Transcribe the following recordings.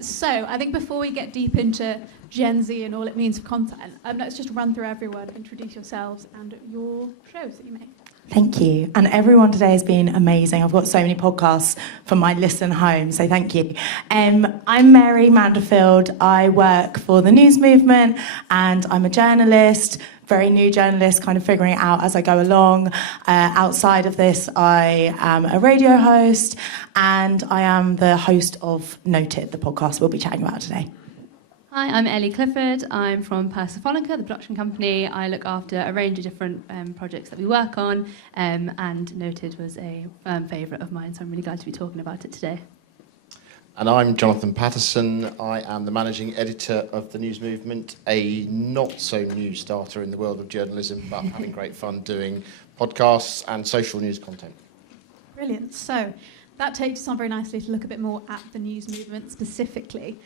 So I think before we get deep into Gen Z and all it means for content, let's just run through everyone, introduce yourselves and your shows that you make. Thank you. And everyone today has been amazing. I've got so many podcasts for my listen home, so thank you. I'm Mary Mandefield. I work for the news movement and I'm a journalist, very new journalist, kind of figuring it out as I go along. Outside of this, I am a radio host and I am the host of Noted, the podcast we'll be chatting about today. Hi, I'm Ellie Clifford. I'm from Persephonica, the production company. I look after a range of different projects that we work on, and Noted was a firm favourite of mine, so I'm really glad to be talking about it today. And I'm Jonathan Paterson. I am the managing editor of the News Movement, a not-so-new starter in the world of journalism, but having great fun doing podcasts and social news content. Brilliant. So that takes us on very nicely to look a bit more at the News Movement specifically.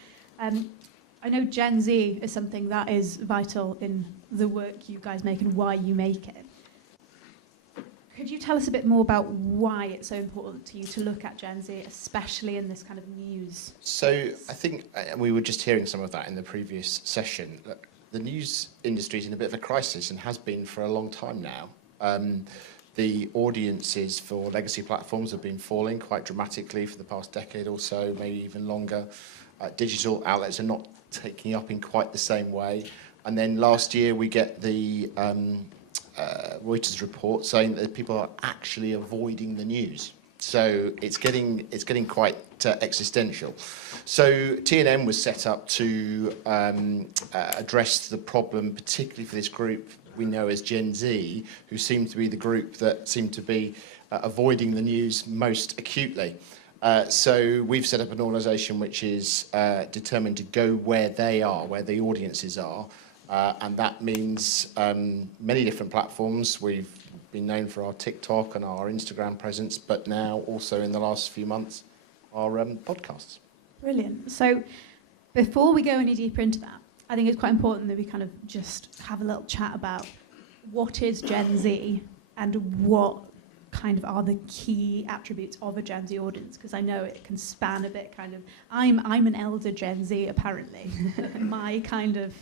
I know Gen Z is something that is vital in the work you guys make and why you make it. Could you tell us a bit more about why it's so important to you to look at Gen Z, especially in this kind of news? So I think we were just hearing some of that in the previous session. The news industry is in a bit of a crisis and has been for a long time now. The audiences for legacy platforms have been falling quite dramatically for the past decade or so, maybe even longer. Digital outlets are not taking up in quite the same way. And then last year we get the Reuters report saying that people are actually avoiding the news. So it's getting quite existential. So TNM was set up to address the problem, particularly for this group we know as Gen Z, who seem to be the group that seem to be avoiding the news most acutely. So we've set up an organisation which is determined to go where they are, where the audiences are, and that means many different platforms. We've been known for our TikTok and our Instagram presence, but now also in the last few months, our podcasts. Brilliant. So before we go any deeper into that, I think it's quite important that we kind of just have a little chat about what is Gen Z and what kind of are the key attributes of a Gen Z audience, because I know it can span a bit kind of, I'm an elder Gen Z apparently. My kind of,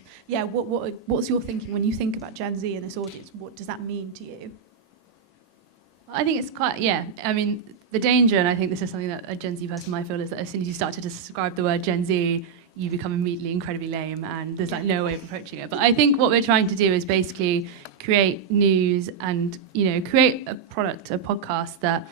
what's your thinking when you think about Gen Z in this audience? What does that mean to you? I think it's quite, I mean, the danger, and I think this is something that a Gen Z person might feel, is that as soon as you start to describe the word Gen Z, you become immediately incredibly lame and there's like no way of approaching it. But I think what we're trying to do is basically create news and, create a product, a podcast that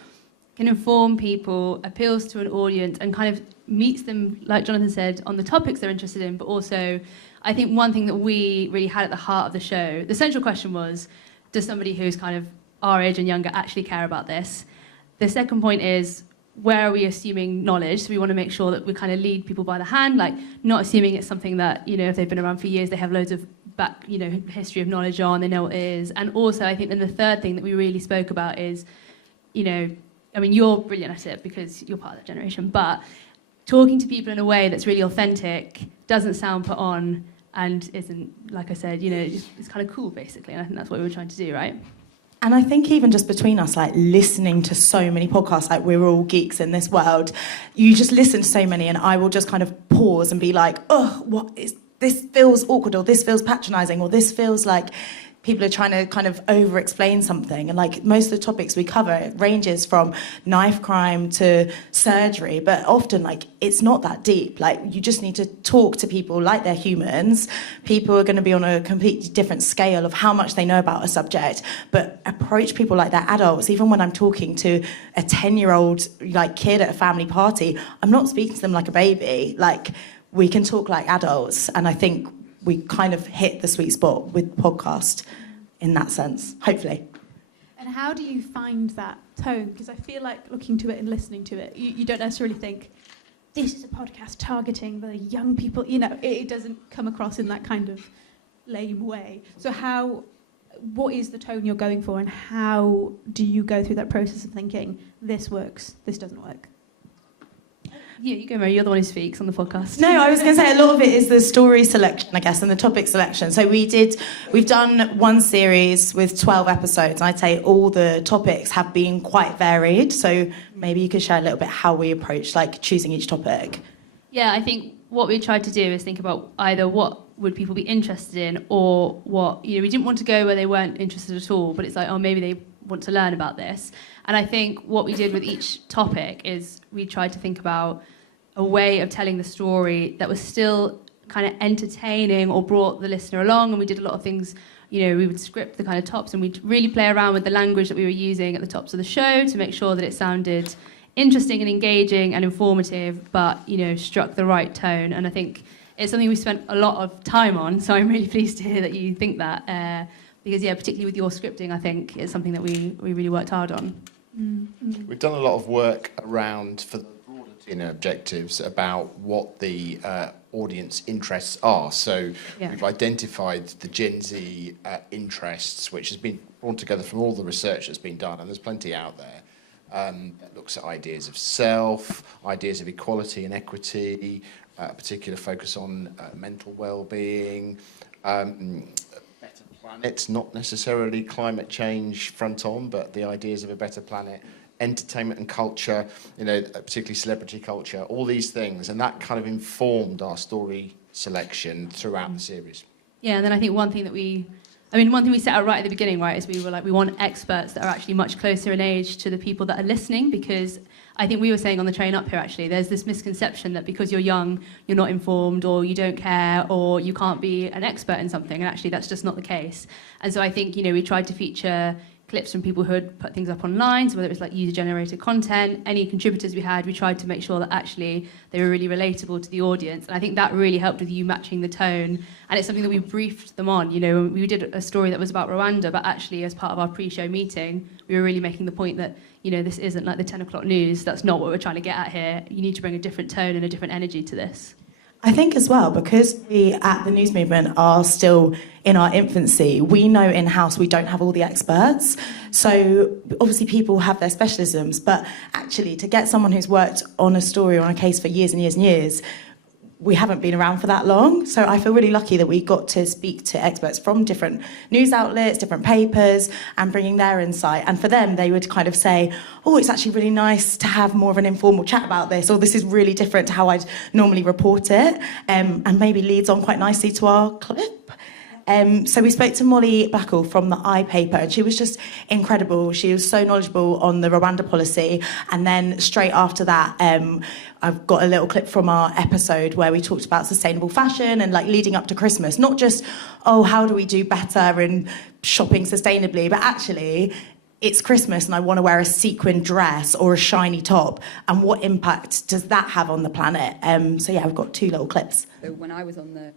can inform people, appeals to an audience and kind of meets them, like Jonathan said, on the topics they're interested in. But also, I think one thing that we really had at the heart of the show, the central question was, does somebody who's kind of our age and younger actually care about this? The second point is, where are we assuming knowledge? So we want to make sure that we kind of lead people by the hand, like not assuming it's something that, if they've been around for years, they have loads of history of knowledge on, they know what it is. And also, I think then the third thing that we really spoke about is, you're brilliant at it because you're part of that generation, but talking to people in a way that's really authentic, doesn't sound put on, and isn't, like I said, it's kind of cool, basically. And I think that's what we were trying to do, right? And I think even just between us, like listening to so many podcasts, like we're all geeks in this world, you just listen to so many and I will just kind of pause and be like, this feels awkward, or this feels patronising, or this feels like people are trying to kind of over-explain something. And like most of the topics we cover, it ranges from knife crime to surgery, but often like it's not that deep. Like you just need to talk to people like they're humans. People are going to be on a completely different scale of how much they know about a subject, but approach people like they're adults. Even when I'm talking to a 10-year-old like kid at a family party, I'm not speaking to them like a baby. Like we can talk like adults, and I think we kind of hit the sweet spot with podcast in that sense, hopefully. And how do you find that tone? Because I feel like looking to it and listening to it, you don't necessarily think, this is a podcast targeting the young people. It doesn't come across in that kind of lame way. So what is the tone you're going for, and how do you go through that process of thinking, this works, this doesn't work? Yeah, you go, Mary. You're the one who speaks on the podcast. No, I was going to say a lot of it is the story selection, I guess, and the topic selection. So we've done one series with 12 episodes, and I'd say all the topics have been quite varied. So maybe you could share a little bit how we approach like choosing each topic. Yeah, I think what we tried to do is think about either what would people be interested in, or what, we didn't want to go where they weren't interested at all, but it's like, oh, maybe they want to learn about this. And I think what we did with each topic is we tried to think about a way of telling the story that was still kind of entertaining or brought the listener along. And we did a lot of things, we would script the kind of tops, and we'd really play around with the language that we were using at the tops of the show to make sure that it sounded interesting and engaging and informative, but, struck the right tone. And I think it's something we spent a lot of time on, so I'm really pleased to hear that you think that. Because, particularly with your scripting, I think it's something that we really worked hard on. Mm-hmm. We've done a lot of work around, for the broader objectives, about what the audience interests are. So we've identified the Gen Z interests, which has been brought together from all the research that's been done, and there's plenty out there. That looks at ideas of self, ideas of equality and equity, a particular focus on mental well-being, better planet, not necessarily climate change front on, but the ideas of a better planet, entertainment and culture, particularly celebrity culture, all these things, and that kind of informed our story selection throughout the series. Yeah, and then I think one thing we set out right at the beginning, right, is we were like, we want experts that are actually much closer in age to the people that are listening, because I think we were saying on the train up here, actually, there's this misconception that because you're young, you're not informed, or you don't care, or you can't be an expert in something, and actually that's just not the case. And so I think, we tried to feature clips from people who had put things up online, so whether it was like user-generated content, any contributors we had, we tried to make sure that actually they were really relatable to the audience. And I think that really helped with you matching the tone. And it's something that we briefed them on. We did a story that was about Rwanda, but actually as part of our pre-show meeting, we were really making the point that, this isn't like the 10 o'clock news. That's not what we're trying to get at here. You need to bring a different tone and a different energy to this. I think as well, because we at the News Movement are still in our infancy, we know in-house we don't have all the experts. So obviously people have their specialisms, but actually to get someone who's worked on a story or on a case for years and years and years, we haven't been around for that long. So I feel really lucky that we got to speak to experts from different news outlets, different papers, and bringing their insight. And for them, they would kind of say, oh, it's actually really nice to have more of an informal chat about this, or this is really different to how I'd normally report it, and maybe leads on quite nicely to our clip. So we spoke to Molly Blackall from the iPaper, and she was just incredible. She was so knowledgeable on the Rwanda policy. And then straight after that, I've got a little clip from our episode where we talked about sustainable fashion and like leading up to Christmas. Not just, oh, how do we do better in shopping sustainably, but actually it's Christmas and I want to wear a sequin dress or a shiny top. And what impact does that have on the planet? So yeah, I've got two little clips. So when I was on the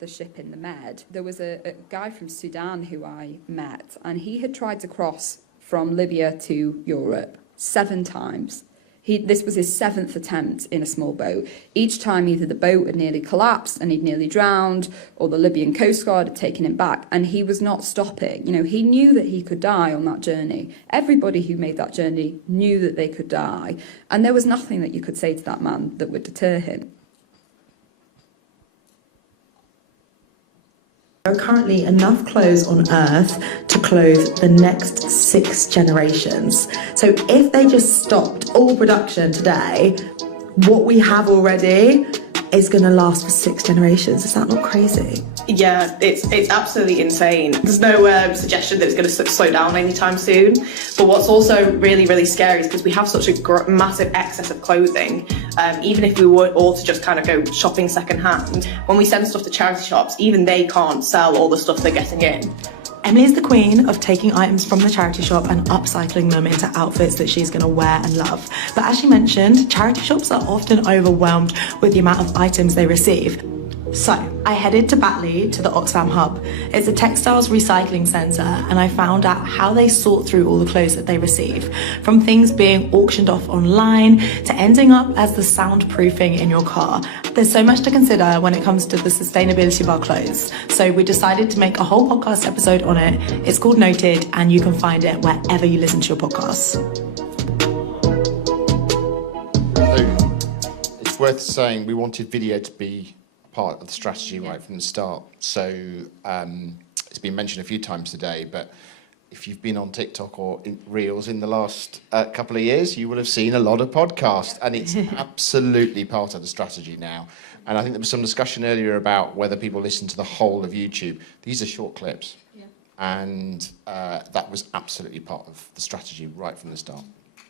the ship in the Med, there was a guy from Sudan who I met, and he had tried to cross from Libya to Europe 7 times. This was his 7th attempt in a small boat. Each time either the boat had nearly collapsed and he'd nearly drowned, or the Libyan Coast Guard had taken him back, and he was not stopping. He knew that he could die on that journey. Everybody who made that journey knew that they could die, and there was nothing that you could say to that man that would deter him. There are currently enough clothes on Earth to clothe the next 6 generations. So if they just stopped all production today, what we have already is going to last for 6 generations. Is that not crazy? Yeah, it's absolutely insane. There's no suggestion that it's going to slow down anytime soon. But what's also really, really scary is because we have such a massive excess of clothing, even if we were all to just kind of go shopping secondhand, when we send stuff to charity shops, even they can't sell all the stuff they're getting in. Emily's the queen of taking items from the charity shop and upcycling them into outfits that she's going to wear and love. But as she mentioned, charity shops are often overwhelmed with the amount of items they receive. So I headed to Batley to the Oxfam Hub. It's a textiles recycling centre, and I found out how they sort through all the clothes that they receive, from things being auctioned off online to ending up as the soundproofing in your car. There's so much to consider when it comes to the sustainability of our clothes. So we decided to make a whole podcast episode on it. It's called Noted, and you can find it wherever you listen to your podcasts. So it's worth saying we wanted video to be part of the strategy right from the start. So it's been mentioned a few times today, but if you've been on TikTok or in Reels in the last couple of years, you will have seen a lot of podcasts, and it's absolutely part of the strategy now. And I think there was some discussion earlier about whether people listen to the whole of YouTube. These are short clips. Yeah. And that was absolutely part of the strategy right from the start.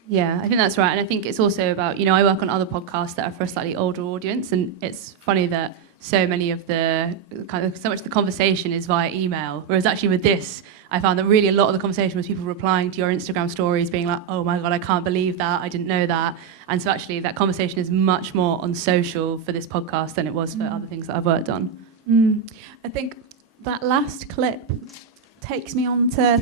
Yeah, I think that's right. And I think it's also about, I work on other podcasts that are for a slightly older audience, and it's funny that so much of the conversation is via email, whereas actually with this, I found that really a lot of the conversation was people replying to your Instagram stories being like, oh my God, I can't believe that, I didn't know that. And so actually that conversation is much more on social for this podcast than it was for other things that I've worked on. I think that last clip takes me on to...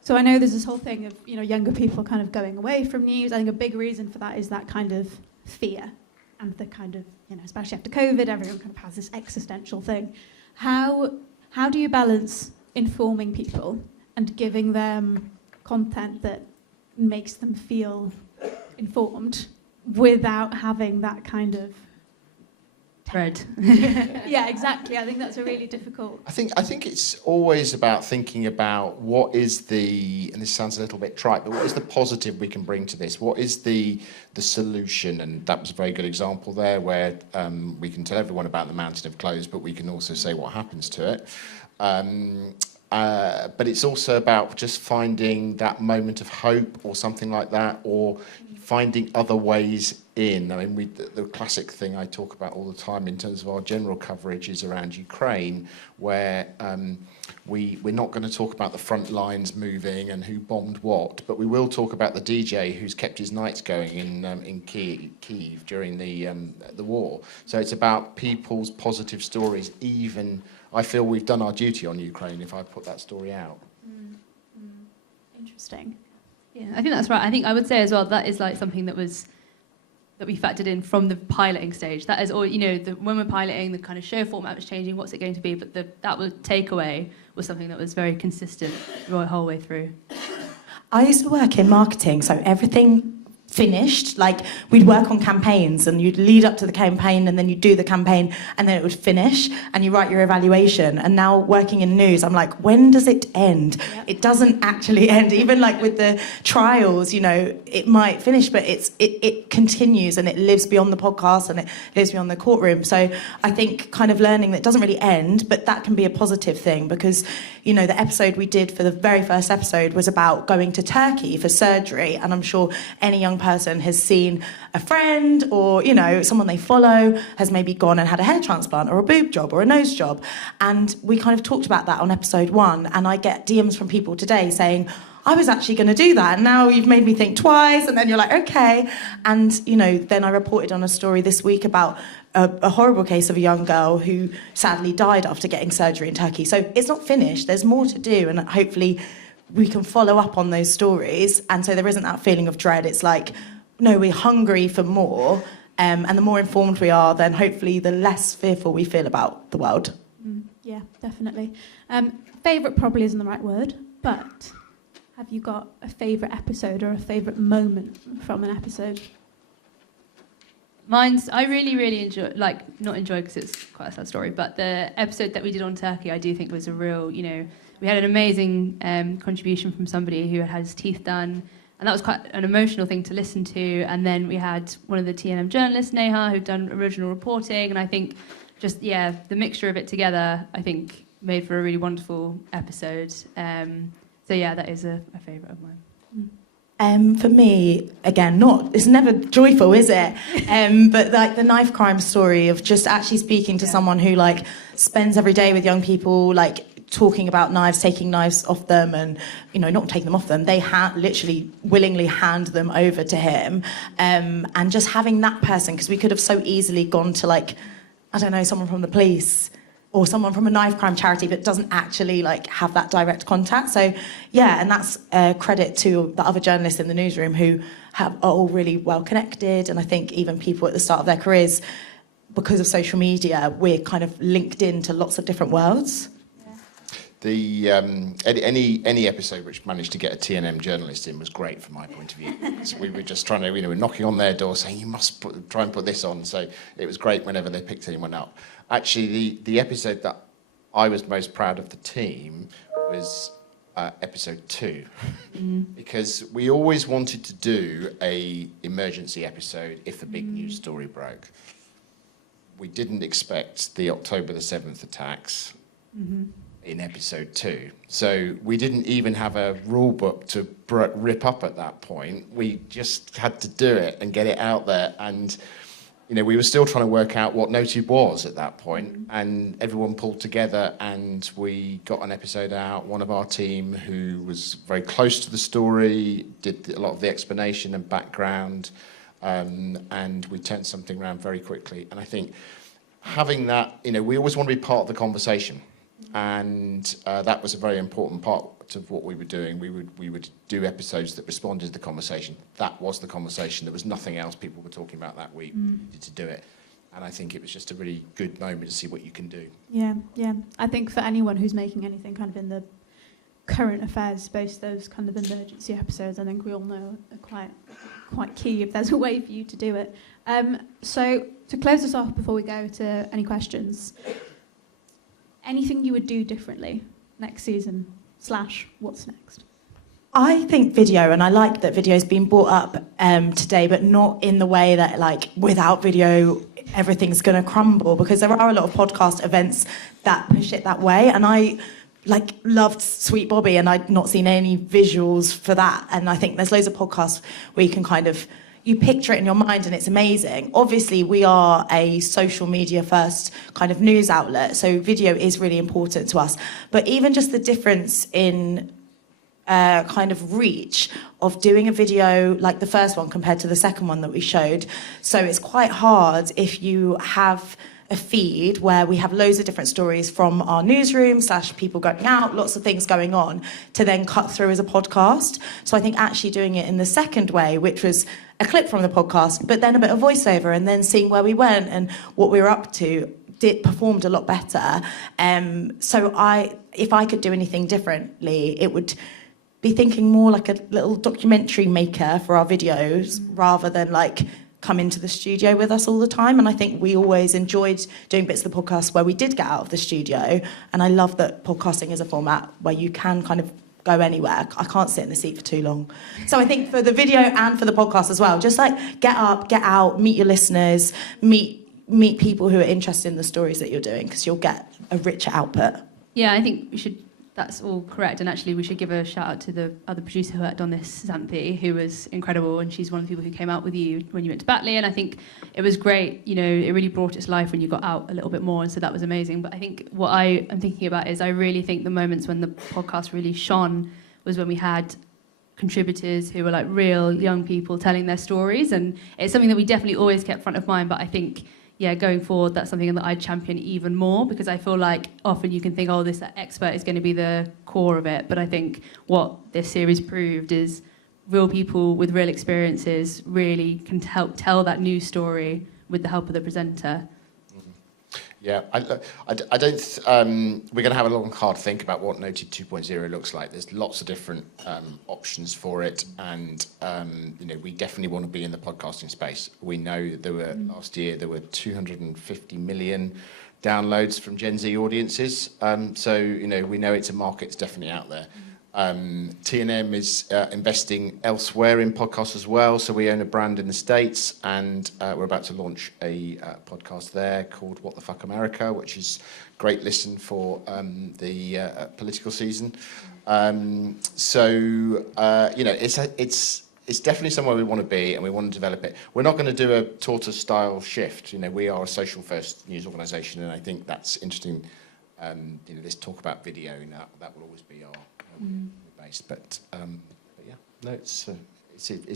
So I know there's this whole thing of, younger people kind of going away from news. I think a big reason for that is that kind of fear and the kind of, especially after COVID, everyone kind of has this existential thing. How do you balance informing people and giving them content that makes them feel informed without having that kind of dread? Yeah, exactly. I think that's a really difficult... I think it's always about thinking about what is the, and this sounds a little bit trite, but what is the positive we can bring to this? What is the solution? And that was a very good example there where we can tell everyone about the mountain of clothes, but we can also say what happens to it. But it's also about just finding that moment of hope or something like that, or finding other ways in. I mean, the classic thing I talk about all the time in terms of our general coverage is around Ukraine, where we're not going to talk about the front lines moving and who bombed what, but we will talk about the DJ who's kept his nights going in Kyiv during the war. So it's about people's positive stories. Even I feel we've done our duty on Ukraine if I put that story out. Interesting. Yeah, I think that's right. I think I would say as well that is like something that we factored in from the piloting stage. That is all, when we're piloting, the kind of show format was changing, what's it going to be, but that takeaway was something that was very consistent the whole way through. I used to work in marketing, so everything finished, like we'd work on campaigns and you'd lead up to the campaign and then you'd do the campaign and then it would finish and you write your evaluation. And now working in news, I'm like, when does it end? Yep. It doesn't actually end. Even like with the trials, it might finish, but it continues and it lives beyond the podcast and it lives beyond the courtroom. So I think kind of learning that it doesn't really end, but that can be a positive thing because, the episode we did for the very first episode was about going to Turkey for surgery. And I'm sure any young person has seen a friend or, someone they follow has maybe gone and had a hair transplant or a boob job or a nose job. And we kind of talked about that on episode 1. And I get DMs from people today saying, I was actually going to do that. And now you've made me think twice. And then you're like, okay. And, then I reported on a story this week about a horrible case of a young girl who sadly died after getting surgery in Turkey. So it's not finished. There's more to do. And hopefully we can follow up on those stories. And so there isn't that feeling of dread. It's like, no, we're hungry for more. And the more informed we are, then hopefully the less fearful we feel about the world. Yeah, definitely. Favourite probably isn't the right word, but have you got a favourite episode or a favourite moment from an episode? I really, really enjoy, not enjoy because it's quite a sad story, but the episode that we did on Turkey, I do think was a real, we had an amazing contribution from somebody who had his teeth done, and that was quite an emotional thing to listen to. And then we had one of the TNM journalists, Neha, who'd done original reporting, and I think just, the mixture of it together, I think, made for a really wonderful episode. That is a favourite of mine. For me, again, it's never joyful, is it? But like the knife crime story of just actually speaking to someone who spends every day with young people, talking about knives, taking knives off them and, not taking them off them. They literally willingly hand them over to him. And just having that person, because we could have so easily gone to someone from the police or someone from a knife crime charity, but doesn't actually have that direct contact. So and that's credit to the other journalists in the newsroom who are all really well connected. And I think even people at the start of their careers, because of social media, we're kind of linked into lots of different worlds. Any episode which managed to get a TNM journalist in was great from my point of view. So we were just trying to, we're knocking on their door saying, you must try and put this on. So it was great whenever they picked anyone up. Actually, the episode that I was most proud of the team was episode 2, because we always wanted to do a emergency episode if a big news story broke. We didn't expect the October the 7th attacks in episode 2. So we didn't even have a rule book to rip up at that point. We just had to do it and get it out there. And, you know, we were still trying to work out what Noted was at that point. And everyone pulled together and we got an episode out. One of our team who was very close to the story did a lot of the explanation and background. And we turned something around very quickly. And I think having that, you know, we always want to be part of the conversation. And that was a very important part of what we were doing. We would do episodes that responded to the conversation. That was the conversation. There was nothing else people were talking about that week. We needed to do it. And I think it was just a really good moment to see what you can do. Yeah. I think for anyone who's making anything kind of in the current affairs space, those kind of emergency episodes, I think we all know are quite key if there's a way for you to do it. So to close us off before we go to any questions, anything you would do differently next season / what's next? I think video, and I like that video's been brought up today, but not in the way that, like, without video, everything's going to crumble, because there are a lot of podcast events that push it that way. And I loved Sweet Bobby, and I'd not seen any visuals for that. And I think there's loads of podcasts where you can kind of, you picture it in your mind and it's amazing. Obviously, we are a social media first kind of news outlet, so video is really important to us. But even just the difference in kind of reach of doing a video like the first one compared to the second one that we showed. So it's quite hard if you have a feed where we have loads of different stories from our newsroom / people going out, lots of things going on, to then cut through as a podcast. So I think actually doing it in the second way, which was a clip from the podcast, but then a bit of voiceover, and then seeing where we went and what we were up to, performed a lot better. So if I could do anything differently, it would be thinking more like a little documentary maker for our videos, rather than like come into the studio with us all the time. And I think we always enjoyed doing bits of the podcast where we did get out of the studio. And I love that podcasting is a format where you can kind of go anywhere. I can't sit in the seat for too long. So I think for the video and for the podcast as well, just like get up, get out, meet your listeners, meet people who are interested in the stories that you're doing, because you'll get a richer output. Yeah, I think we should. That's all correct, and actually we should give a shout out to the other producer who worked on this, Xanthi, who was incredible, and she's one of the people who came out with you when you went to Batley, and I think it was great. You know, it really brought its life when you got out a little bit more, and so that was amazing. But I think what I am thinking about is I really think the moments when the podcast really shone was when we had contributors who were like real young people telling their stories, and it's something that we definitely always kept front of mind, but I think going forward, that's something that I'd champion even more, because I feel like often you can think, oh, this expert is going to be the core of it. But I think what this series proved is real people with real experiences really can help tell that news story with the help of the presenter. Yeah, I don't. We're going to have a long, hard think about what Noted 2.0 looks like. There's lots of different options for it, and we definitely want to be in the podcasting space. We know that last year there were 250 million downloads from Gen Z audiences. So we know it's a market that's definitely out there. T&M is investing elsewhere in podcasts as well. So we own a brand in the States, and we're about to launch a podcast there called What the Fuck America, which is great listen for the political season. It's definitely somewhere we want to be, and we want to develop it. We're not going to do a tortoise-style shift. We are a social-first news organisation, and I think that's interesting. This talk about video, and that will always be our base. But yeah, no, it's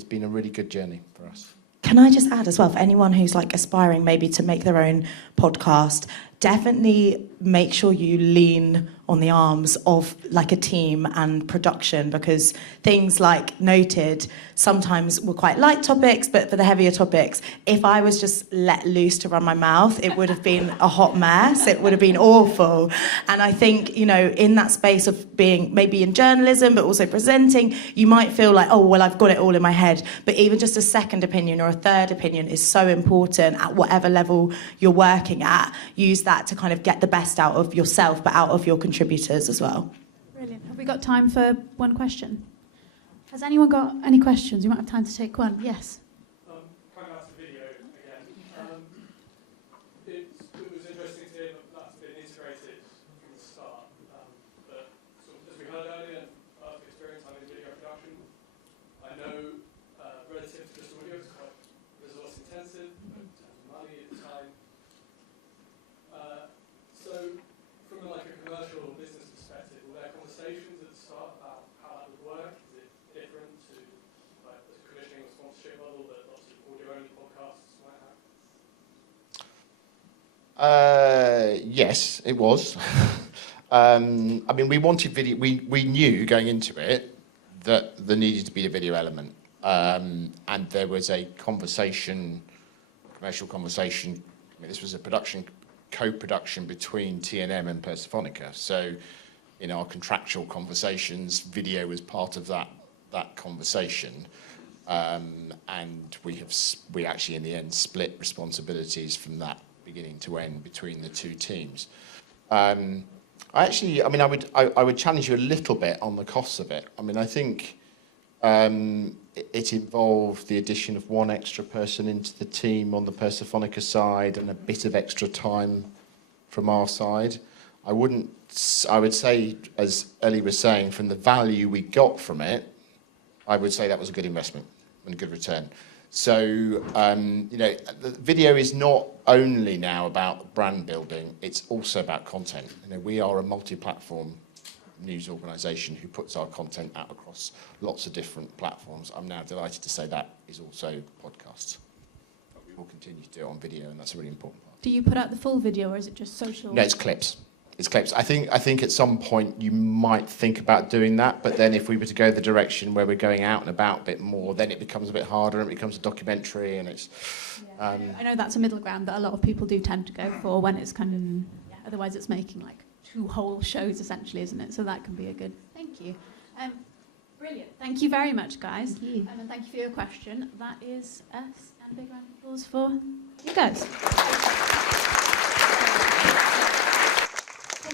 been a really good journey for us. Can I just add as well, for anyone who's like aspiring maybe to make their own podcast, definitely make sure you lean on the arms of like a team and production, because things like Noted sometimes were quite light topics, but for the heavier topics, if I was just let loose to run my mouth, it would have been a hot mess. It would have been awful. And I think, in that space of being maybe in journalism, but also presenting, you might feel like, oh, well, I've got it all in my head. But even just a second opinion or a third opinion is so important at whatever level you're working at. Use that to kind of get the best out of yourself, but out of your contributors as well. Brilliant. Have we got time for one question? Has anyone got any questions? You might have time to take one. Yes. Coming back to the video again, it was interesting to hear that that's been integrated from the start. But sort of, as we heard earlier, our experience having video production, I know relative to just audio, it's quite resource intensive in terms of money at the time. So, from a commercial business perspective, were there conversations at the start about how that would work? Is it different to the commissioning or sponsorship model that lots of audio-only podcasts might have? Yes, it was. I mean, we wanted video. We knew going into it that there needed to be a video element, and there was a conversation, commercial conversation. I mean, this was a co-production between TNM and Persephonica. So, in our contractual conversations, video was part of that conversation, and we actually in the end split responsibilities from that beginning to end between the two teams. I would challenge you a little bit on the costs of it. I mean, I think it involved the addition of one extra person into the team on the Persephonica side and a bit of extra time from our side. I would say, as Ellie was saying, from the value we got from it, I would say that was a good investment and a good return. So, the video is not only now about brand building, it's also about content. We are a multi-platform news organisation who puts our content out across lots of different platforms. I'm now delighted to say that is also podcasts. But we will continue to do it on video, and that's a really important part. Do you put out the full video, or is it just social? No, it's clips. It's clips. I think at some point you might think about doing that, but then if we were to go the direction where we're going out and about a bit more, then it becomes a bit harder and it becomes a documentary, and it's... Yeah, I know that's a middle ground that a lot of people do tend to go for when it's kind of... otherwise it's making two whole shows essentially, isn't it? So that can be a good... Thank you. Brilliant. Thank you very much, guys. Thank you. And thank you for your question. That is us. And a big round of applause for you guys.